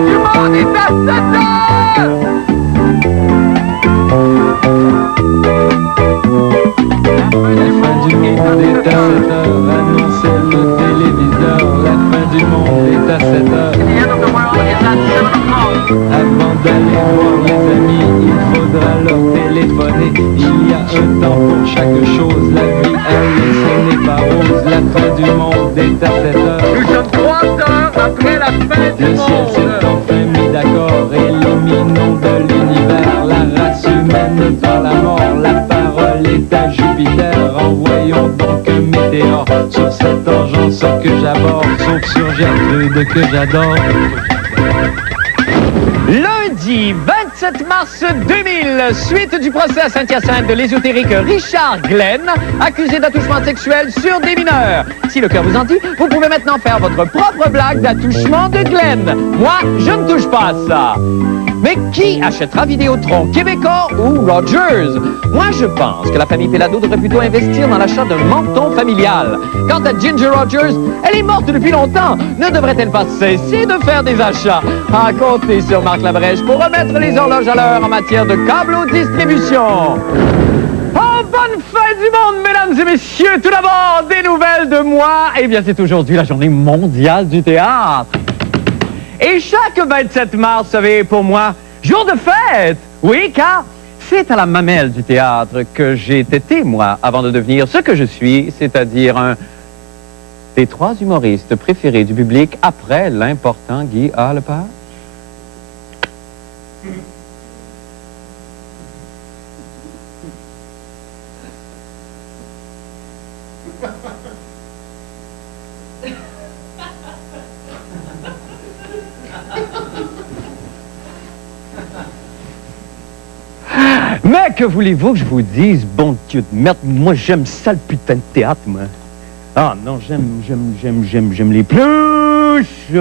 du monde est à 7 heures! La fin du monde est à 7 heures, annonçait le téléviseur. La fin du monde est à 7 heures. Avant d'aller voir les amis, il faudra leur téléphoner. Il y a un temps pour chaque chose, la vie, elle, ce n'est pas rose. La fin du monde est à 7 heures. Nous sommes 3 heures après la fin du Le ciel s'est monde. enfin mis d'accord, éliminons de l'univers la race humaine par la mort. La parole est à Jupiter, envoyons donc un météore sur cette engeance que j'aborde, sauf sur Gertrude que j'adore. Lundi 27 mars 2000, suite du procès à Saint-Hyacinthe de l'ésotérique Richard Glenn, accusé d'attouchement sexuel sur des mineurs. Si le cœur vous en dit, vous pouvez maintenant faire votre propre blague d'attouchement de Glenn. Moi, je ne touche pas à ça. Mais qui achètera Vidéotron, Québécois ou Rogers? Moi, je pense que la famille Pelado devrait plutôt investir dans l'achat d'un menton familial. Quant à Ginger Rogers, elle est morte depuis longtemps. Ne devrait-elle pas cesser de faire des achats? À compter sur Marc Labrèche pour remettre les horloges à l'heure en matière de câble-distribution. Oh, bonne fin du monde, mesdames et messieurs! Tout d'abord, des nouvelles de moi. Eh bien, c'est aujourd'hui la journée mondiale du théâtre. Et chaque 27 mars, vous savez, pour moi, jour de fête. Oui, car c'est à la mamelle du théâtre que j'ai été, moi, avant de devenir ce que je suis, c'est-à-dire un des 3 humoristes préférés du public après l'important Guy Lepage. Mais que voulez-vous que je vous dise, bon Dieu de merde, moi j'aime ça le putain de théâtre, moi. Ah non, j'aime les planches,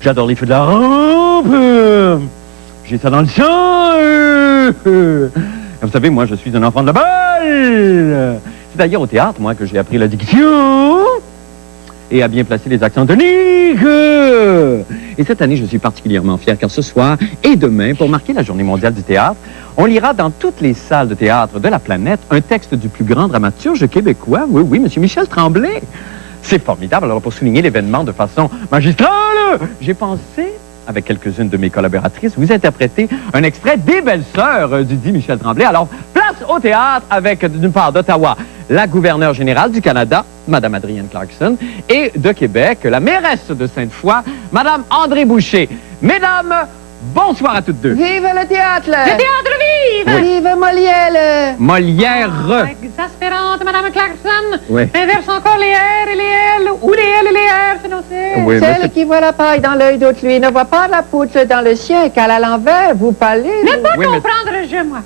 j'adore les feux de la rampe, j'ai ça dans le sang. Vous savez, moi je suis un enfant de la balle. C'est d'ailleurs au théâtre, moi, que j'ai appris la diction et à bien placer les accents toniques. Et cette année, je suis particulièrement fier car ce soir et demain, pour marquer la journée mondiale du théâtre, on lira dans toutes les salles de théâtre de la planète un texte du plus grand dramaturge québécois, oui, M. Michel Tremblay. C'est formidable. Alors, pour souligner l'événement de façon magistrale, j'ai pensé, avec quelques-unes de mes collaboratrices, vous interpréter un extrait des Belles-Sœurs du dit Michel Tremblay. Alors, place au théâtre avec, d'une part, d'Ottawa, la gouverneure générale du Canada, Mme Adrienne Clarkson, et de Québec, la mairesse de Sainte-Foy, Mme André Boucher. Mesdames, bonsoir à toutes deux. Vive le théâtre! Le théâtre vive! Oui. Vive Molière! Molière. Exaspérante, Madame Clarkson. Oui. Inverse encore les R et les L, ou les L et les R, c'est nocé. Oui, mais Celle qui voit la paille dans l'œil d'autrui ne voit pas la poutre dans le sien, car à l'envers, vous parlez. Ne pas Oui, mais- comprendre le jeu, moi.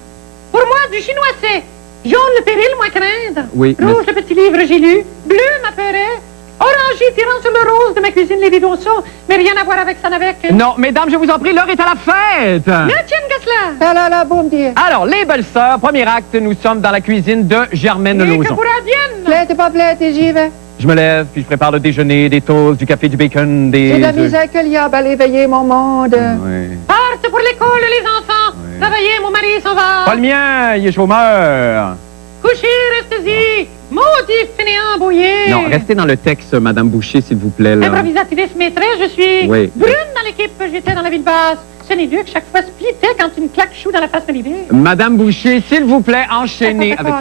Pour moi, du chinois, c'est jaune le péril, moi craindre. Oui, mais- Rouge, le petit livre, j'ai lu. Bleu, ma peuret. Orangé, tirant sur le rose de ma cuisine, les Vidéotron. Mais rien à voir avec ça, avec. Non, mesdames, je vous en prie, l'heure est à la fête. Le tienne, qu'est-ce là? Là, boum, dire. Alors, les Belles-Sœurs, premier acte, nous sommes dans la cuisine de Germaine Et que Lauzon. pour Adienne. Plaît, pas plaît, et j'y vais. Je me lève, puis je prépare le déjeuner, des toasts, du café, du bacon, des... J'ai de la œufs. misère que l'IAB à l'éveiller mon monde. Oui. Partent pour l'école, les enfants. Oui. Travaillez, mon mari s'en va. Pas le mien, il est chômeur. Couchez, restez-y. Maudit fainéant bouillé. Non, restez dans le texte, Madame Boucher, s'il vous plaît, là. Improvisatrice maîtresse, je suis Oui. brune dans l'équipe, j'étais dans la ville basse. Ce n'est que chaque fois splittait quand une claque chou dans la face de l'hiver. Madame Boucher, s'il vous plaît, enchaînez avec...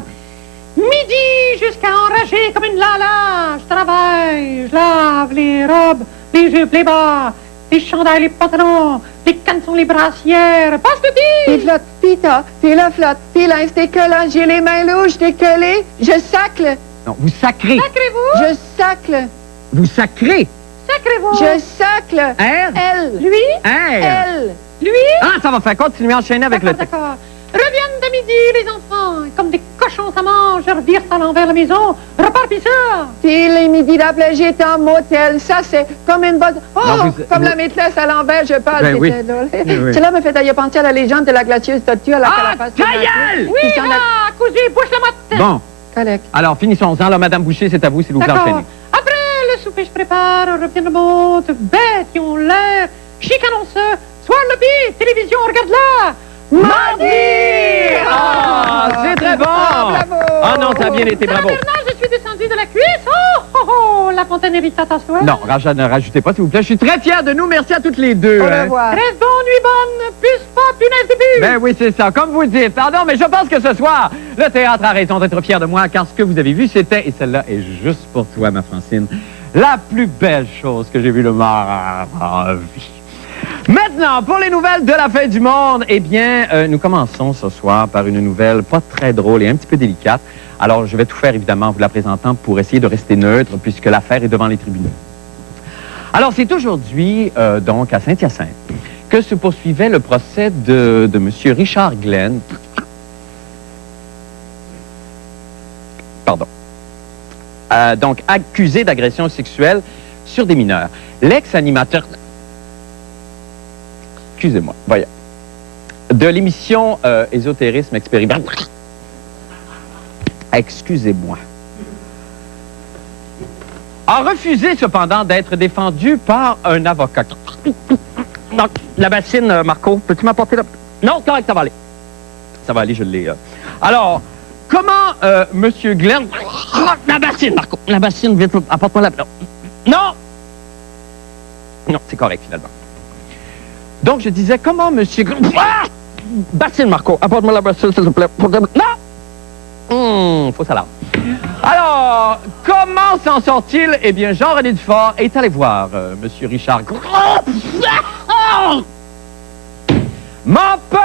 Midi jusqu'à enrager comme une lala. Je travaille, je lave les robes, les jupes, les bas, les chandails, les pantalons, les caleçons, les brassières. Passe le Puis dit. flotte, puis ta, puis la flotte, puis là, c'est collant, j'ai les mains louches, décollées, je sacle, Non, vous sacrez. Sacrez-vous, je sacle, Vous sacrez. sacrez-vous. je sacle. R. Elle, Lui, R. elle. lui. Ah, ça va faire. Continuez, enchaînez avec le D'accord, texte. d'accord. Reviennent de midi, les enfants. Comme des cochons, ça mange. Je revire ça à l'envers la maison. Repars pis ça. Puis les midis d'après, j'étais en motel. Ça, c'est comme une bonne... Oh, Non, vous- comme vous- la maîtresse à l'envers, je parle. Ben oui. c'était drôle. Oui. Cela me fait d'ailleurs penser à la légende de la glacieuse tortue à la Ah, carapace. ta gueule! Oui, Qui s'en a- là, cousu, bouche la motte. Bon, Correct. alors finissons-en. Là, Madame Boucher, c'est à vous, s'il vous plaît, D'accord. enchaînez. Après le souper, je prépare, on revient de monte, bêtes qui ont l'air. chicanons-se. Soit lobby, télévision, regarde-la. Mardi! Ah, c'est très bon! Bravo! Ah non, ça a bien été, bravo. Maintenant, je suis descendu de la cuisse. Oh, oh, oh, la fontaine irritante à soi. Non, ne rajoutez pas, s'il vous plaît. Je suis très fier de nous. Merci à toutes les deux. Au hein. revoir. Reste bon, nuit bonne, puce pas, punaise de but. Ben oui, c'est ça. Comme vous dites. Pardon, mais je pense que ce soir, le théâtre a raison d'être fier de moi, car ce que vous avez vu, c'était, et celle-là est juste pour toi, ma Francine, la plus belle chose que j'ai vue de ma vie. Maintenant, pour les nouvelles de la fin du monde, eh bien, nous commençons ce soir par une nouvelle pas très drôle et un petit peu délicate. Alors, je vais tout faire, évidemment, en vous la présentant pour essayer de rester neutre, puisque l'affaire est devant les tribunaux. Alors, c'est aujourd'hui, donc, à Saint-Hyacinthe, que se poursuivait le procès de M. Richard Glenn. Pardon. Donc, accusé d'agression sexuelle sur des mineurs. L'ex-animateur... Excusez-moi, voyons. De l'émission Ésotérisme expérimental. Excusez-moi. A refusé cependant d'être défendu par un avocat. Donc, la bassine, Marco, peux-tu m'apporter la... Non, correct, ça va aller. Ça va aller, je l'ai. Alors, comment Monsieur Glenn... La bassine, Marco. La bassine, vite, apporte-moi la... Non! Non, c'est correct, finalement. Donc, je disais, comment Monsieur Glenn... Ah! Bassine, Marco, apporte-moi la bassine, s'il te plaît. Non! Fausse alarme. Alors, comment s'en sort-il? Eh bien, Jean-René Dufort est allé voir Monsieur Richard... Mop!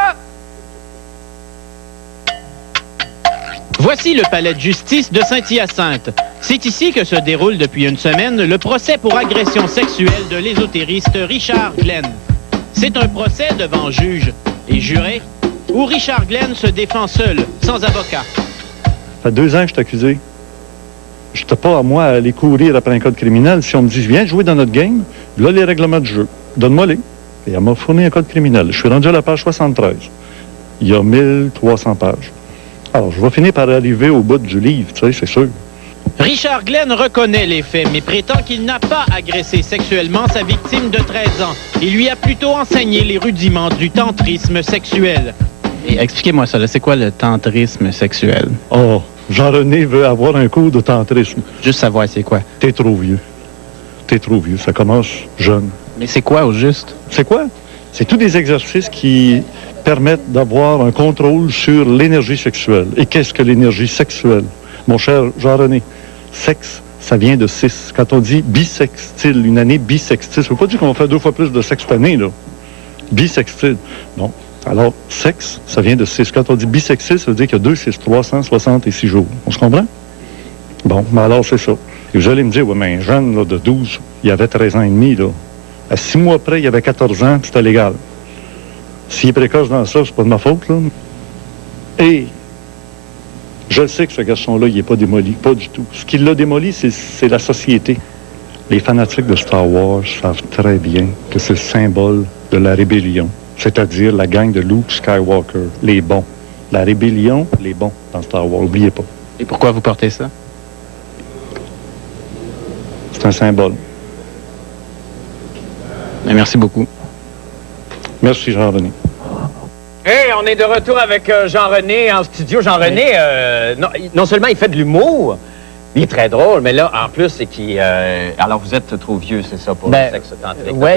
Voici le palais de justice de Saint-Hyacinthe. C'est ici que se déroule depuis une semaine le procès pour agression sexuelle de l'ésotériste Richard Glenn. C'est un procès devant juge et juré où Richard Glenn se défend seul, sans avocat. Ça fait 2 ans que je suis accusé. Je n'étais pas à moi à aller courir après un code criminel. Si on me dit, je viens jouer dans notre game, là, les règlements du jeu, donne-moi-les. Et elle m'a fourni un code criminel. Je suis rendu à la page 73. Il y a 1300 pages. Alors, je vais finir par arriver au bout du livre, tu sais, c'est sûr. Richard Glenn reconnaît les faits, mais prétend qu'il n'a pas agressé sexuellement sa victime de 13 ans. Il lui a plutôt enseigné les rudiments du tantrisme sexuel. Et expliquez-moi ça, là, c'est quoi le tantrisme sexuel? Oh, Jean-René veut avoir un cours de tantrisme. Juste savoir c'est quoi. T'es trop vieux. T'es trop vieux. Ça commence jeune. Mais c'est quoi au juste? C'est quoi? C'est tous des exercices qui permettent d'avoir un contrôle sur l'énergie sexuelle. Et qu'est-ce que l'énergie sexuelle? Mon cher Jean-René, sexe, ça vient de 6. Quand on dit bisextile, une année bisextile, ça ne veut pas dire qu'on va faire 2 fois plus de sexe cette année, là. Bisextile. Non. Alors, sexe, ça vient de 6. Quand on dit bisextile, ça veut dire qu'il y a 2, 6, 366 jours. On se comprend? Bon, mais alors c'est ça. Et vous allez me dire, ouais, mais un jeune là, de 12, il avait 13 ans et demi, là. À 6 mois après, il avait 14 ans, puis c'était légal. S'il est précoce dans ça, c'est pas de ma faute, là. Et je sais que ce garçon-là, il n'est pas démoli, pas du tout. Ce qui l'a démoli, c'est la société. Les fanatiques de Star Wars savent très bien que c'est le symbole de la rébellion, c'est-à-dire la gang de Luke Skywalker, les bons. La rébellion, les bons dans Star Wars, n'oubliez pas. Et pourquoi vous portez ça? C'est un symbole. Mais merci beaucoup. Merci, Jean-René. Hey, on est de retour avec Jean-René en studio. Jean-René, non seulement il fait de l'humour, il est très drôle, mais là, en plus, c'est qu'il... alors, vous êtes trop vieux, c'est ça, pour le sexe tantrique? Oui,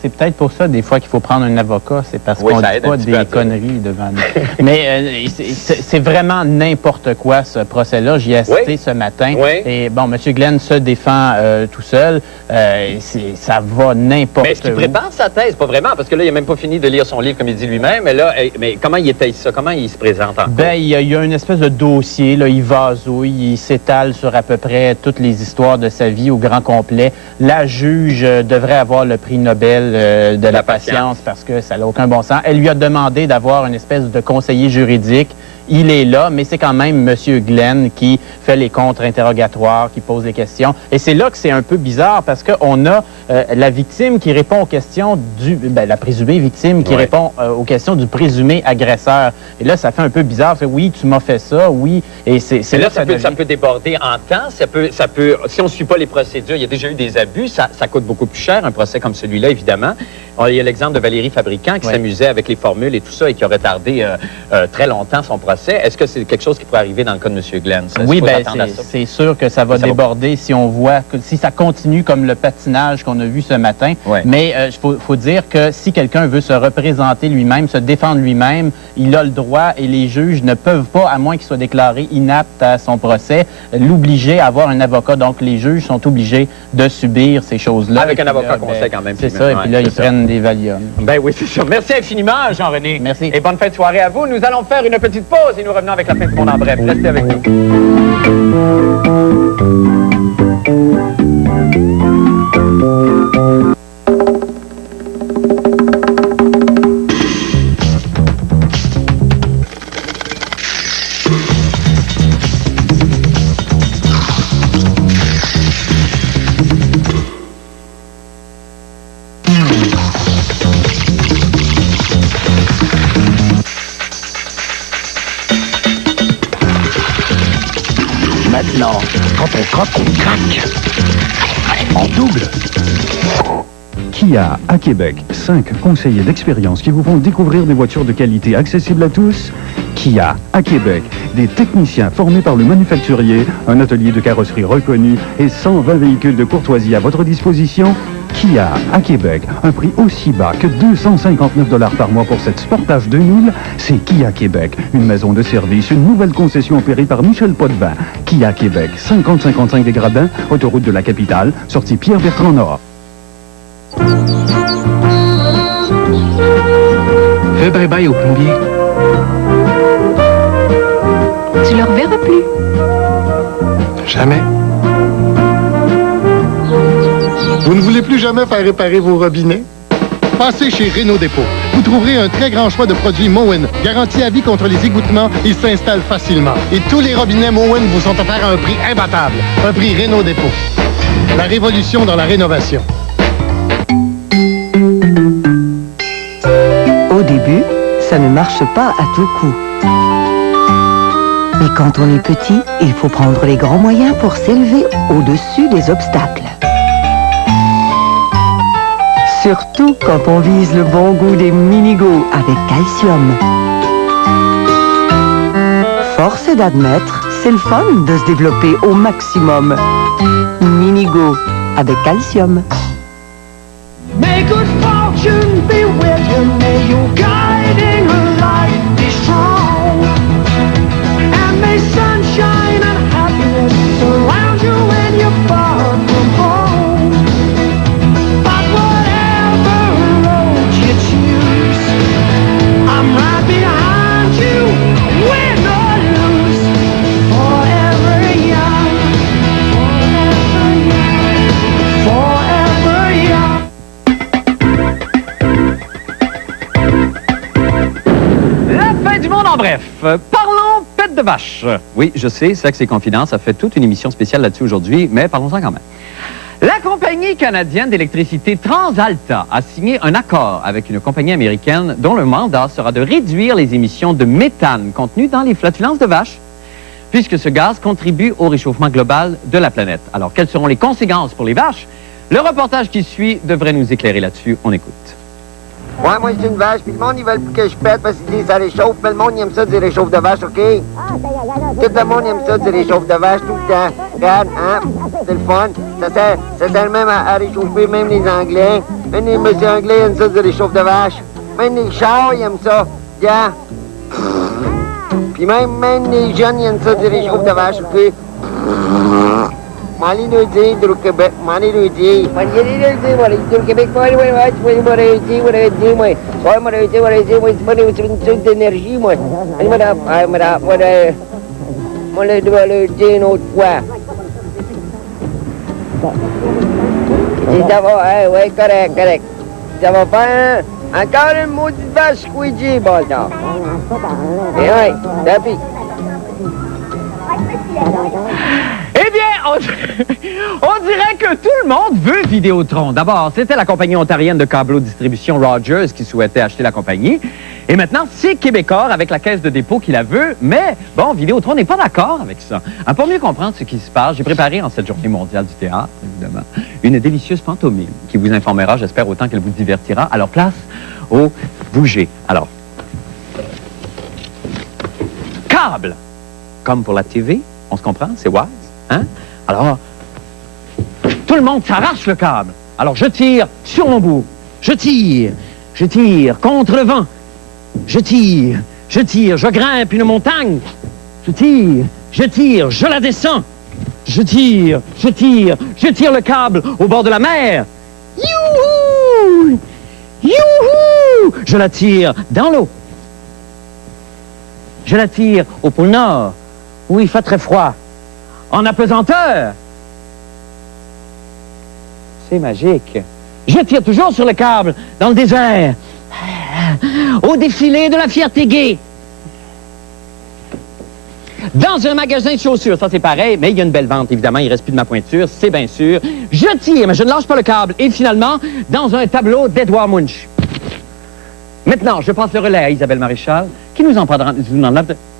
c'est peut-être pour ça, des fois, qu'il faut prendre un avocat. C'est parce qu'on ne dit pas des conneries devant nous. Mais c'est vraiment n'importe quoi, ce procès-là. J'y ai assisté ce matin. Oui. Et bon, M. Glenn se défend tout seul. Ça va n'importe où. Mais est-ce qu'il prépare sa thèse? Pas vraiment, parce que là, il n'a même pas fini de lire son livre, comme il dit lui-même. Mais là, comment il étaye ça? Comment il se présente en Ben, il y a une espèce de dossier, là, il vasouille, il s'étale sur à peu près toutes les histoires de sa vie au grand complet. La juge devrait avoir le prix Nobel de la patience parce que ça n'a aucun bon sens. Elle lui a demandé d'avoir une espèce de conseiller juridique. Il est là, mais c'est quand même M. Glenn qui fait les contre-interrogatoires, qui pose les questions. Et c'est là que c'est un peu bizarre parce qu'on a la victime qui répond aux questions la présumée victime qui répond aux questions du présumé agresseur. Et là, ça fait un peu bizarre. Fait, oui, tu m'as fait ça, oui. Et c'est là que ça peut déborder en temps. Ça peut, si on ne suit pas les procédures, il y a déjà eu des abus. Ça coûte beaucoup plus cher, un procès comme celui-là, évidemment. Il y a l'exemple de Valérie Fabricant qui s'amusait avec les formules et tout ça et qui a retardé très longtemps son procès. Est-ce que c'est quelque chose qui pourrait arriver dans le cas de M. Glenn? Oui, bien, c'est sûr que ça va déborder si on voit, si ça continue comme le patinage qu'on a vu ce matin. Ouais. Mais il faut dire que si quelqu'un veut se représenter lui-même, se défendre lui-même, il a le droit et les juges ne peuvent pas, à moins qu'il soit déclaré inapte à son procès, l'obliger à avoir un avocat. Donc, les juges sont obligés de subir ces choses-là. Avec un avocat conseil quand même. C'est ça, et puis là, ils prennent des Valium. Ben oui, c'est ça. Merci infiniment, Jean-René. Merci. Et bonne fin de soirée à vous. Nous allons faire une petite pause et nous revenons avec la fin du monde en bref. Restez avec nous. Maintenant, quand on croque, on craque. En double. Kia à Québec, 5 conseillers d'expérience qui vous font découvrir des voitures de qualité accessibles à tous. Kia à Québec, des techniciens formés par le manufacturier, un atelier de carrosserie reconnu et 120 véhicules de courtoisie à votre disposition. Kia à Québec, un prix aussi bas que 259 $ par mois pour cette Sportage 2000, c'est Kia Québec, une maison de service, une nouvelle concession opérée par Michel Potvin. Kia Québec, 50-55 des Grabins, autoroute de la capitale, sortie Pierre-Bertrand-Nord. Fais bye-bye au plombier. Tu le reverras plus. Jamais. Vous ne voulez plus jamais faire réparer vos robinets? Passez chez Renault Dépôt. Vous trouverez un très grand choix de produits Moen, garantis à vie contre les égouttements. Ils s'installent facilement. Et tous les robinets Moen vous sont offerts à un prix imbattable. Un prix Renault Dépôt. La révolution dans la rénovation. Au début, ça ne marche pas à tout coup. Mais quand on est petit, il faut prendre les grands moyens pour s'élever au-dessus des obstacles. Surtout quand on vise le bon goût des Minigo avec calcium. Force est d'admettre, c'est le fun de se développer au maximum. Minigo avec calcium. May good fortune be with you, may your guiding light be strong, and may sunshine and happiness surround you when you're far from home. But whatever road you choose, I'm right behind you, win or lose, forever young, forever young. La fin du monde en bref. Parlons pète de vache. Oui, je sais, c'est que c'est confident. Ça fait toute une émission spéciale là-dessus aujourd'hui, mais parlons-en quand même. La compagnie canadienne d'électricité TransAlta a signé un accord avec une compagnie américaine dont le mandat sera de réduire les émissions de méthane contenues dans les flatulences de vaches, puisque ce gaz contribue au réchauffement global de la planète. Alors, quelles seront les conséquences pour les vaches? Le reportage qui suit devrait nous éclairer là-dessus. On écoute. Ouais, moi, c'est une vache, puis le monde, ils veulent plus que je pète parce qu'ils disent ça réchauffe, mais le monde, il aime ça du réchauffe de vache, OK? Tout le monde aime ça du réchauffe de vache tout le temps. Regarde, hein? C'est le fun. Ça sert même à réchauffer, même les Anglais. Même les messieurs anglais aiment ça du réchauffe de vache. Même les chars, ils aiment ça. Regarde. Puis même les jeunes, ils aiment ça du réchauffe de vache, OK? Mali le dit, du Québec, Mali le dit. Mali le dit, moi, du Québec, moi, moi, le dit, moi, c'est pas une truc d'énergie, moi. Moi, le dit une autre fois. Ça va, hein, ouais, correct. Ça va faire, encore une maudite vache squeegee, bon temps. Et ouais, ça pique. Eh bien, on dirait que tout le monde veut Vidéotron. D'abord, c'était la compagnie ontarienne de câbleau-distribution Rogers qui souhaitait acheter la compagnie. Et maintenant, c'est Québecor avec la caisse de dépôt qui la veut. Mais, bon, Vidéotron n'est pas d'accord avec ça. Pour mieux comprendre ce qui se passe, j'ai préparé en cette journée mondiale du théâtre, évidemment, une délicieuse pantomime qui vous informera, j'espère, autant qu'elle vous divertira. Alors, place au bouger. Alors, câble, comme pour la TV, on se comprend, c'est wise, hein? Alors, tout le monde s'arrache le câble. Alors, je tire sur mon bout. Je tire contre le vent. Je tire, je grimpe une montagne. Je tire, je la descends. Je tire le câble au bord de la mer. Youhou! Youhou! Je la tire dans l'eau. Je la tire au pôle Nord, où il fait très froid. En apesanteur. C'est magique. Je tire toujours sur le câble, dans le désert. Au défilé de la fierté gay. Dans un magasin de chaussures, ça c'est pareil, mais il y a une belle vente, évidemment, il ne reste plus de ma pointure, c'est bien sûr. Je tire, mais je ne lâche pas le câble. Et finalement, dans un tableau d'Edouard Munch. Maintenant, je passe le relais à Isabelle Maréchal, qui nous en prendra...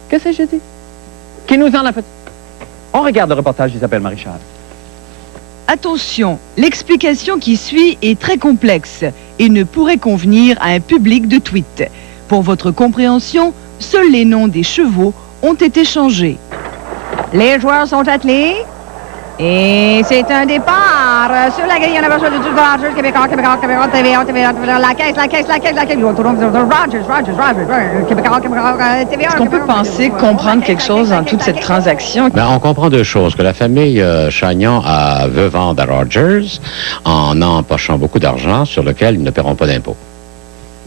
Qu'est-ce que j'ai dit? Qui nous en a fait... On regarde le reportage d'Isabelle Maréchal. Attention, l'explication qui suit est très complexe et ne pourrait convenir à un public de tweets. Pour votre compréhension, seuls les noms des chevaux ont été changés. Les joueurs sont attelés. Et c'est un départ. Sur la grille, il y en a besoin de tout Rogers, Québécois, TVA, la caisse. Rogers, Québécois, TVA. Est-ce qu'on peut penser comprendre quelque chose dans toute cette transaction? Ben, on comprend deux choses. Que la famille Chagnon veut vendre à Rogers en empochant beaucoup d'argent sur lequel ils ne paieront pas d'impôts.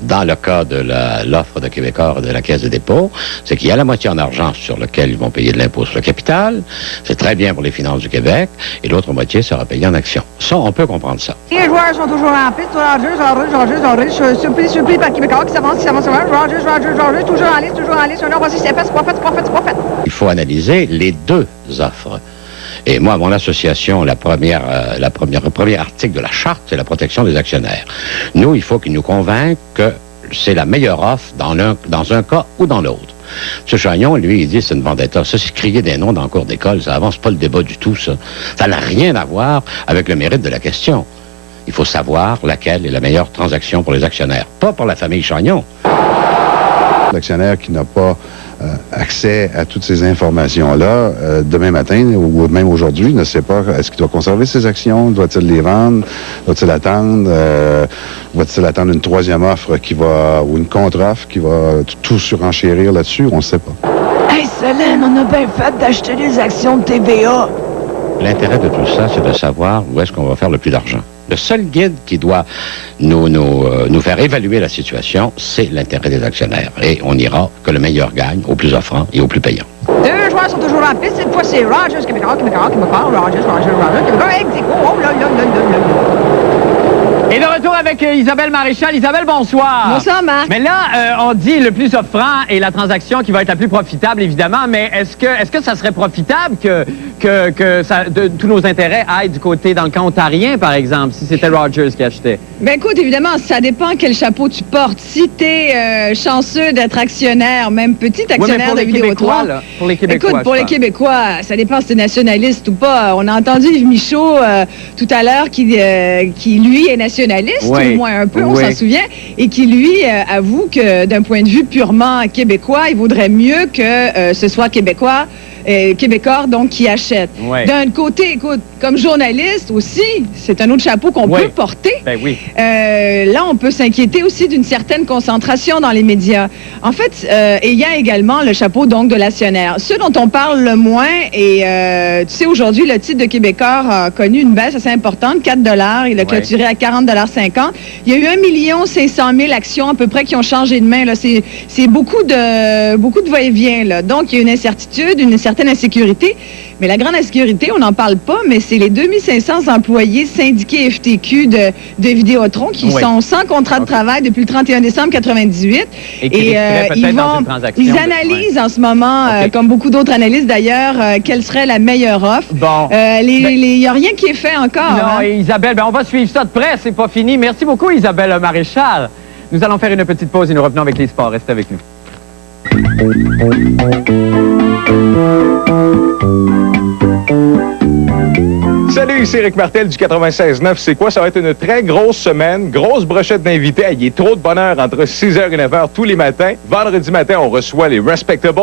Dans le cas de l'offre de Québécois et de la Caisse de dépôt, c'est qu'il y a la moitié en argent sur lequel ils vont payer de l'impôt sur le capital. C'est très bien pour les finances du Québec. Et l'autre moitié sera payée en actions. Ça, on peut comprendre ça. Les joueurs sont toujours en piste. Rogers. Surpris par Québécois qui s'avance. Rogers, toujours en liste. Non, voici, c'est pas fait. Il faut analyser les deux offres. Et moi, mon association, le premier article de la charte, c'est la protection des actionnaires. Nous, il faut qu'ils nous convainquent que c'est la meilleure offre dans un cas ou dans l'autre. M. Chagnon, lui, il dit c'est une vendetta. Ça, c'est crier des noms dans le cours d'école. Ça avance pas le débat du tout, ça. Ça n'a rien à voir avec le mérite de la question. Il faut savoir laquelle est la meilleure transaction pour les actionnaires, pas pour la famille Chagnon. L'actionnaire qui n'a pas accès à toutes ces informations-là, demain matin ou même aujourd'hui, ne sait pas est-ce qu'il doit conserver ses actions, doit-il les vendre, doit-il attendre, va-t-il attendre une troisième offre ou une contre-offre qui va tout surenchérir là-dessus, on ne sait pas. Hey Solène, on a bien fait d'acheter des actions de TVA. L'intérêt de tout ça, c'est de savoir où est-ce qu'on va faire le plus d'argent. Le seul guide qui doit nous faire évaluer la situation, c'est l'intérêt des actionnaires. Et on ira que le meilleur gagne, au plus offrant et au plus payant. Deux joueurs sont toujours en piste. Cette fois, c'est Rogers, Québécois, Rogers, Québécois, ex-aequo. Oh là là là là là. Et de retour avec Isabelle Maréchal. Isabelle, bonsoir. Bonsoir, Marc. Mais là, on dit le plus offrant et la transaction qui va être la plus profitable, évidemment. Mais est-ce que ça serait profitable que tous nos intérêts aillent du côté dans le camp ontarien, par exemple, si c'était Rogers qui achetait? Ben écoute, évidemment, ça dépend quel chapeau tu portes. Si t'es chanceux d'être actionnaire, même petit actionnaire de Vidéotron. Pour les Québécois. Écoute, pour les Québécois, ça dépend si t'es nationaliste ou pas. On a entendu Yves Michaud tout à l'heure qui lui, est nationaliste, oui, au moins un peu, on s'en souvient, et qui, lui, avoue que d'un point de vue purement québécois, il vaudrait mieux que ce soit Québécois, Québécois, donc, qui achètent. Ouais. D'un côté, écoute, comme journaliste aussi, c'est un autre chapeau qu'on peut porter. Ben oui. Là, on peut s'inquiéter aussi d'une certaine concentration dans les médias. En fait, il y a également le chapeau, donc, de l'actionnaire. Ce dont on parle le moins, et tu sais, aujourd'hui, le titre de Québécois a connu une baisse assez importante, 4 $. Il a clôturé à 40,50 $. Il y a eu 1 500 000 actions à peu près qui ont changé de main. C'est beaucoup de va-et-vient. Donc, il y a une incertitude, une certaine certaine insécurité. Mais la grande insécurité, on n'en parle pas, mais c'est les 2500 employés syndiqués FTQ de Vidéotron qui sont sans contrat de travail depuis le 31 décembre 1998. Et qui risqueraient peut-être dans une transaction ils analysent en ce moment, comme beaucoup d'autres analystes d'ailleurs, quelle serait la meilleure offre. Bon. Il n'y a rien qui est fait encore. Non, Isabelle, on va suivre ça de près, c'est pas fini. Merci beaucoup, Isabelle Maréchal. Nous allons faire une petite pause et nous revenons avec les sports. Restez avec nous. Salut, c'est Rick Martel du 96.9. C'est quoi? Ça va être une très grosse semaine. Grosse brochette d'invités. Il y a trop de bonheur entre 6h et 9h tous les matins. Vendredi matin, on reçoit les Respectables.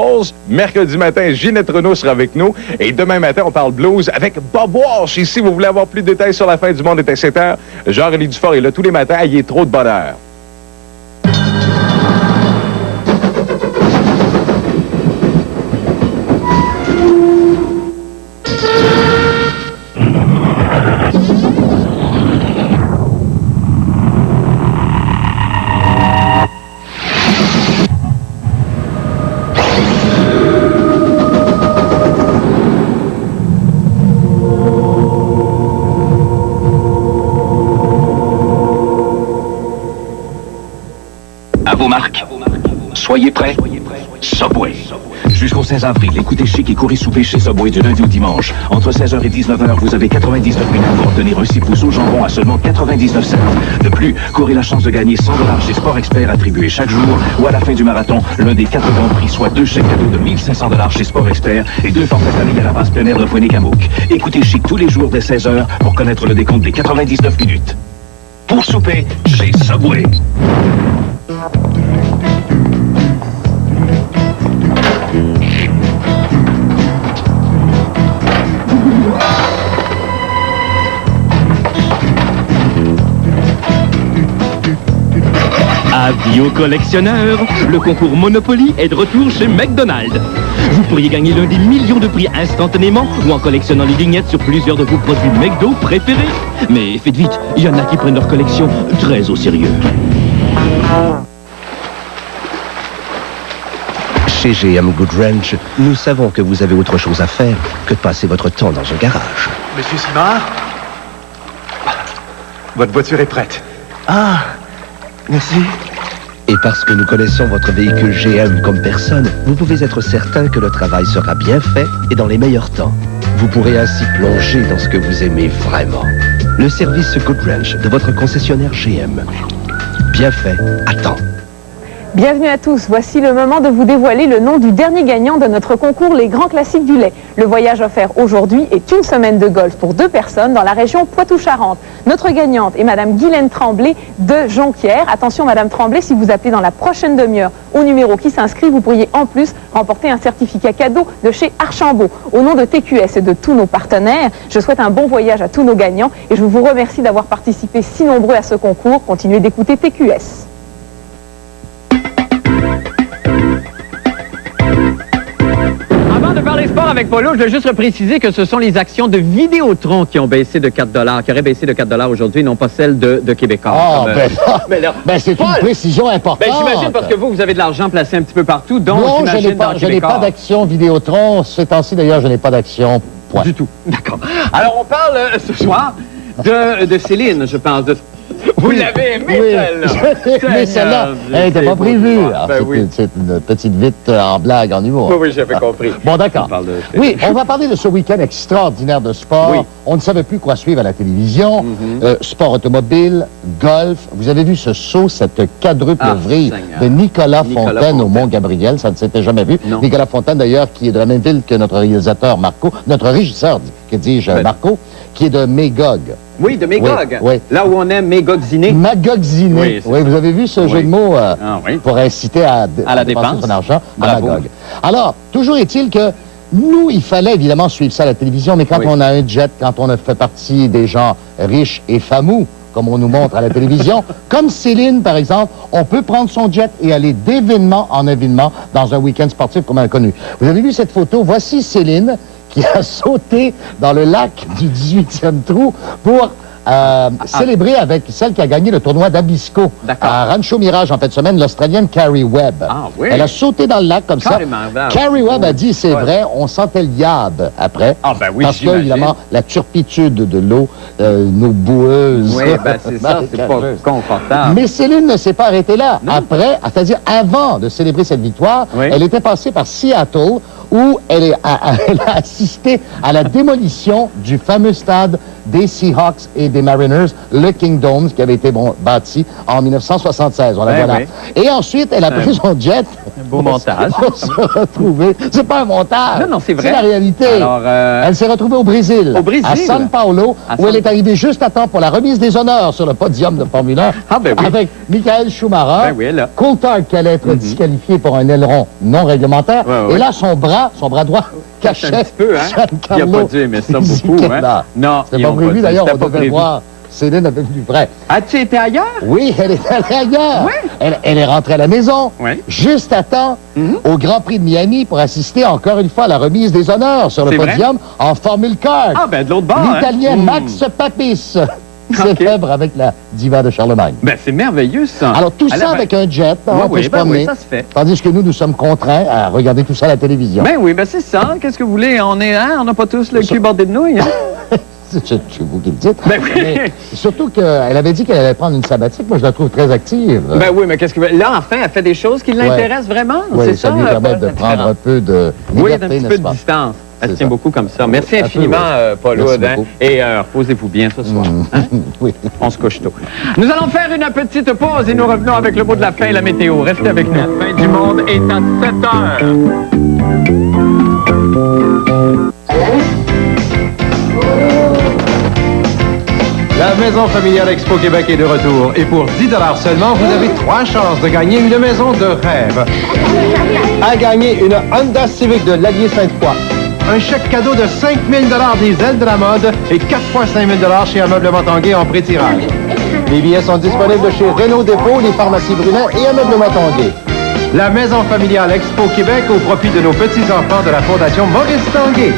Mercredi matin, Ginette Renault sera avec nous. Et demain matin, on parle blues avec Bob Walsh. Ici, vous voulez avoir plus de détails sur la fin du monde et etc. Jean-René Dufort est là tous les matins. Il y a trop de bonheur. Soyez prêts. Subway. Jusqu'au 16 avril, écoutez Chic et courez souper chez Subway du lundi au dimanche. Entre 16h et 19h, vous avez 99 minutes pour obtenir un 6 pouces au jambon à seulement 99 cents. De plus, courez la chance de gagner 100 $ chez Sport Expert attribués chaque jour ou à la fin du marathon, l'un des 4 grands prix, soit 2 chèques cadeaux de 1500 $ chez Sport Expert et 2 forfaits familles à la base plein air de Pointe-Camouk. Écoutez Chic tous les jours dès 16h pour connaître le décompte des 99 minutes. Pour souper chez Subway. Avis aux collectionneurs, le concours Monopoly est de retour chez McDonald's. Vous pourriez gagner l'un des millions de prix instantanément ou en collectionnant les vignettes sur plusieurs de vos produits McDo préférés. Mais faites vite, il y en a qui prennent leur collection très au sérieux. Chez GM Goodwrench, nous savons que vous avez autre chose à faire que de passer votre temps dans un garage. Monsieur Simard, votre voiture est prête. Ah, merci. Et parce que nous connaissons votre véhicule GM comme personne, vous pouvez être certain que le travail sera bien fait et dans les meilleurs temps. Vous pourrez ainsi plonger dans ce que vous aimez vraiment. Le service Goodwrench de votre concessionnaire GM. Bien fait, à temps. Bienvenue à tous. Voici le moment de vous dévoiler le nom du dernier gagnant de notre concours Les Grands Classiques du lait. Le voyage offert aujourd'hui est une semaine de golf pour 2 personnes dans la région Poitou-Charentes. Notre gagnante est Madame Guylaine Tremblay de Jonquière. Attention Madame Tremblay, si vous appelez dans la prochaine demi-heure au numéro qui s'inscrit, vous pourriez en plus remporter un certificat cadeau de chez Archambault. Au nom de TQS et de tous nos partenaires, je souhaite un bon voyage à tous nos gagnants et je vous remercie d'avoir participé si nombreux à ce concours. Continuez d'écouter TQS. Par les sports avec Polo, je veux juste préciser que ce sont les actions de Vidéotron qui ont baissé de 4 $, qui auraient baissé de 4 $ aujourd'hui, non pas celles de Québécois. C'est une précision importante. J'imagine parce que vous avez de l'argent placé un petit peu partout, donc non, je n'ai pas d'action Vidéotron. Ces temps-ci, d'ailleurs, je n'ai pas d'action. Point. Du tout. D'accord. Alors, on parle ce soir de Céline, je pense. Vous l'avez aimé, celle-là? Mais celle-là, elle n'était pas prévue. C'est une petite vite en blague, en humour. Oui, j'avais compris. Bon, d'accord. Oui, on va parler de ce week-end extraordinaire de sport. Oui. On ne savait plus quoi suivre à la télévision. Sport automobile, golf. Vous avez vu ce saut, cette quadruple vrille de Nicolas Fontaine au Mont-Gabriel. Ça ne s'était jamais vu. Non. Nicolas Fontaine, d'ailleurs, qui est de la même ville que notre réalisateur Marco, notre régisseur, que dis-je, Marco, qui est de Magog. Oui, de Magog. Oui. Là où on aime Magogziner. Magogziner. Oui, vous avez vu ce jeu de mots pour inciter à la dépense son argent à Magog. Alors, toujours est-il que nous, il fallait évidemment suivre ça à la télévision, mais quand on a un jet, quand on a fait partie des gens riches et fameux, comme on nous montre à la télévision, comme Céline, par exemple, on peut prendre son jet et aller d'événement en événement dans un week-end sportif comme on a connu. Vous avez vu cette photo? Voici Céline qui a sauté dans le lac du 18e trou pour célébrée avec celle qui a gagné le tournoi d'Abisko à Rancho Mirage en fin de semaine, l'Australienne Carrie Webb. Ah, oui. Elle a sauté dans le lac comme Carrément, ça. Carrie Webb a dit, c'est vrai, on sentait le yab après. Ah, ben oui, parce que, j'imagine. évidemment, la turpitude de l'eau, nos boueuses. Oui, ben c'est ça, c'est pas confortable. Mais Céline ne s'est pas arrêtée là. Après, c'est-à-dire avant de célébrer cette victoire, elle était passée par Seattle où elle a assisté à la démolition du fameux stade des Seahawks et des Mariners, le Kingdom, qui avait été bâti en 1976. On la voit là. Et ensuite, elle a pris son jet. Un beau montage. Pour se retrouver. C'est pas un montage. Non, non, c'est vrai. C'est la réalité. Alors, elle s'est retrouvée au Brésil. Au Brésil. À São Paulo, où elle est arrivée juste à temps pour la remise des honneurs sur le podium de Formule 1 avec Michael Schumacher. Coulthard qui allait être disqualifié pour un aileron non réglementaire. Et là, son bras droit cachait un petit peu, hein? Il n'a pas dû aimer ça beaucoup, hein? Non, c'était pas prévu. D'ailleurs, on devait voir Céline avait vu vrai. As-tu été ailleurs? Oui, elle est allée ailleurs. Oui. Elle est rentrée à la maison, juste à temps, au Grand Prix de Miami pour assister encore une fois à la remise des honneurs sur le podium en Formule Car. Ah, ben de l'autre bord, l'Italien Max Papis. Célèbre avec la diva de Charlemagne. Ben, c'est merveilleux, ça. Alors, tout ça avec un jet, on peut se promener. ça se fait. Tandis que nous sommes contraints à regarder tout ça à la télévision. Ben oui, ben c'est ça. Qu'est-ce que vous voulez? On n'a pas tous le cul bordé de nouilles, hein? C'est vous qui le dites. Ben oui. Mais surtout qu'elle avait dit qu'elle allait prendre une sabbatique. Moi, je la trouve très active. Ben oui, mais qu'est-ce que... Là, enfin, elle fait des choses qui l'intéressent vraiment. Oui, c'est ça lui permet de prendre un peu de liberté, un petit peu de distance. Elle tient beaucoup comme ça. Merci infiniment, Paul Hood. Et reposez-vous bien ce soir. Oui. On se couche tôt. Nous allons faire une petite pause et nous revenons avec le mot de la fin, la météo. Restez avec nous. La fin du monde est à 7 heures. La Maison familiale Expo Québec est de retour. Et pour 10 $ seulement, vous avez 3 chances de gagner une maison de rêve. À gagner une Honda Civic de l'Allier Sainte-Foy. Un chèque cadeau de 5 000 $ des ailes de la mode et 4 fois 5 000 $ chez Ameublement Tanguay en pré-tirage. Les billets sont disponibles chez Renault Dépôt, les pharmacies Brunet et Ameublement Tanguay. La Maison familiale Expo Québec au profit de nos petits-enfants de la Fondation Maurice Tanguay.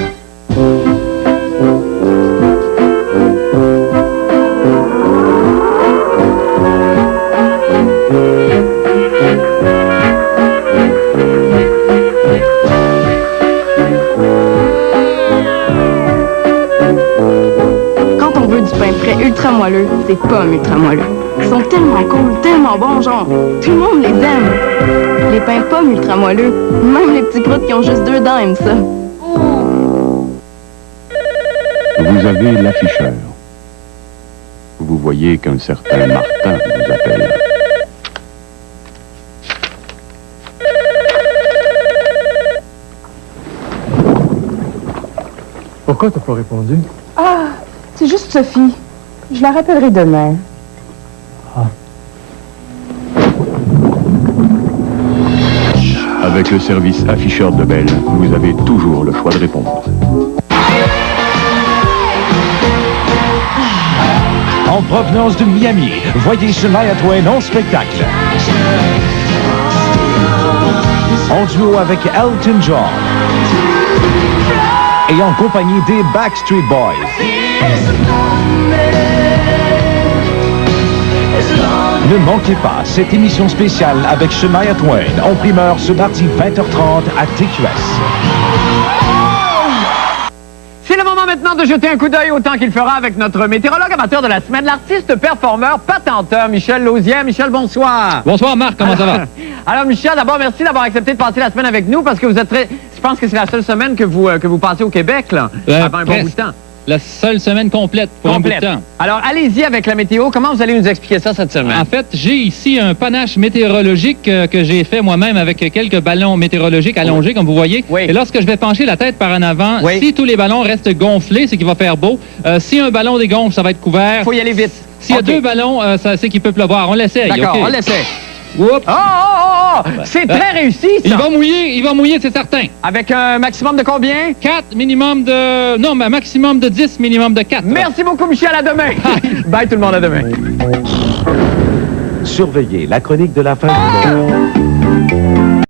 Ultra moelleux, c'est pommes ultra moelleux. Ils sont tellement cool, tellement bons, genre, tout le monde les aime. Les pains pommes ultra moelleux, même les petits proutes qui ont juste 2 dents aiment ça. Vous avez l'afficheur. Vous voyez qu'un certain Martin vous appelle. Pourquoi t'as pas répondu? Ah, c'est juste Sophie. Je la rappellerai demain. Avec le service afficheur de Bell, vous avez toujours le choix de répondre. En provenance de Miami, voyez Shania Twain en spectacle. En duo avec Elton John. Et en compagnie des Backstreet Boys. Ne manquez pas cette émission spéciale avec Shania Twain en primeur ce mardi 20h30 à TQS. C'est le moment maintenant de jeter un coup d'œil au temps qu'il fera avec notre météorologue amateur de la semaine, l'artiste performeur patenteur Michel Lausière. Michel, bonsoir. Bonsoir Marc, comment ça va? Alors Michel, d'abord merci d'avoir accepté de passer la semaine avec nous parce que vous êtes très... Je pense que c'est la seule semaine que vous passez au Québec, là, avant un bon bout de temps. La seule semaine complète pour un bout de temps. Alors, allez-y avec la météo. Comment vous allez nous expliquer ça cette semaine? En fait, j'ai ici un panache météorologique que j'ai fait moi-même avec quelques ballons météorologiques allongés, comme vous voyez. Oui. Et lorsque je vais pencher la tête par en avant, si tous les ballons restent gonflés, c'est qu'il va faire beau. Si un ballon dégonfle, ça va être couvert. Faut y aller vite. S'il y a 2 ballons, c'est qu'il peut pleuvoir. On l'essaye. D'accord, on l'essaie. Oups. C'est très réussi, ça. Il va mouiller, c'est certain. Avec un maximum de combien? 4, minimum de... Non, mais maximum de 10, minimum de 4. Merci beaucoup, Michel. À demain. Bye, tout le monde. À demain. Surveillez la chronique de la fin du monde.